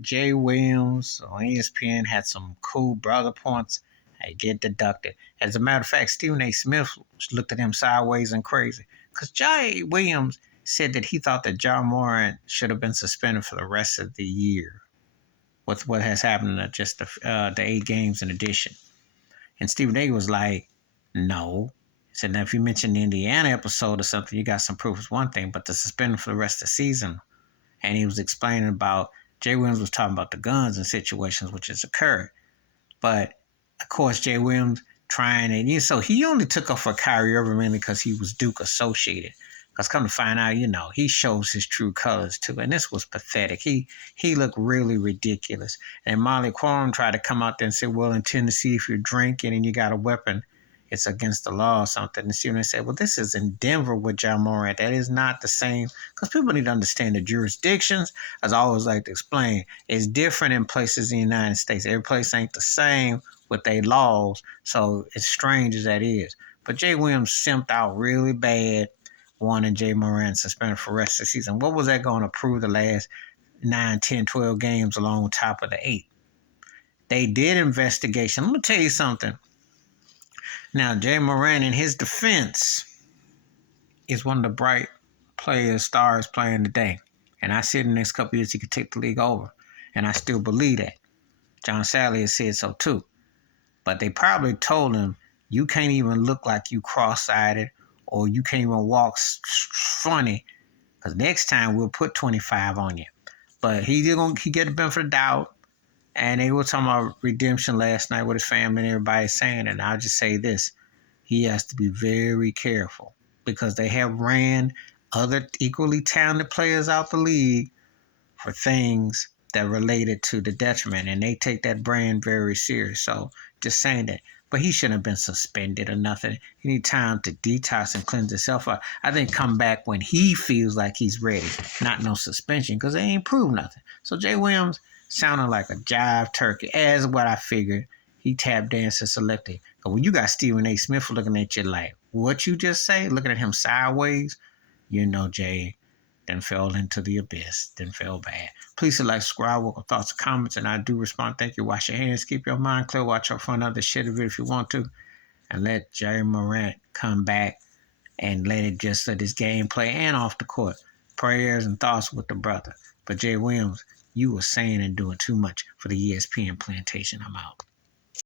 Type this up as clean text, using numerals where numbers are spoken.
Jay Williams on ESPN had some cool brother points. They get deducted. As a matter of fact, Stephen A. Smith looked at him sideways and crazy because Jay Williams said that he thought that John Morant should have been suspended for the rest of the year with what has happened to just the 8 games in addition. And Stephen A. was like, no. He said, now if you mentioned the Indiana episode or something, you got some proof is one thing, but the suspended for the rest of the season. And he was explaining about, Jay Williams was talking about the guns and situations which has occurred. But, of course, Jay Williams trying, and so he only took off for Kyrie Irving mainly because he was Duke associated. Because come to find out, he shows his true colors too. And this was pathetic. He looked really ridiculous. And Molly Quorum tried to come out there and say, well, in Tennessee, if you're drinking and you got a weapon, it's against the law or something. And Stephen said, well, this is in Denver with John Morant. That is not the same. Because people need to understand the jurisdictions, as I always like to explain, is different in places in the United States. Every place ain't the same with their laws. So as strange as that is. But Jay Williams simped out really bad, wanting Jay Morant suspended for the rest of the season. What was that going to prove the last 9, 10, 12 games along top of the 8? They did investigation. Let me tell you something. Now, Jay Morant, in his defense, is one of the bright players, stars playing today. And I see in the next couple of years he could take the league over. And I still believe that. John Sally has said so too. But they probably told him, you can't even look like you cross-eyed or you can't even walk funny because next time we'll put 25 on you. But he get the benefit of the doubt. And they were talking about redemption last night with his family and everybody saying it. And I'll just say this. He has to be very careful because they have ran other equally talented players out the league for things that related to the detriment. And they take that brand very serious. So just saying that. But he shouldn't have been suspended or nothing. He need time to detox and cleanse himself up. I think come back when he feels like he's ready. Not no suspension because they ain't proved nothing. So Jay Williams sounded like a jive turkey, as what I figured. He tap danced and selected. But when you got Stephen A. Smith looking at you like, what you just say, looking at him sideways, Jay then fell into the abyss, then fell bad. Please select, subscribe, welcome thoughts and comments, and I do respond. Thank you. Wash your hands, keep your mind clear, watch out for another shit of it if you want to, and let Jay Morant come back and let his game play and off the court. Prayers and thoughts with the brother. But Jay Williams, you were saying and doing too much for the ESPN plantation. I'm out.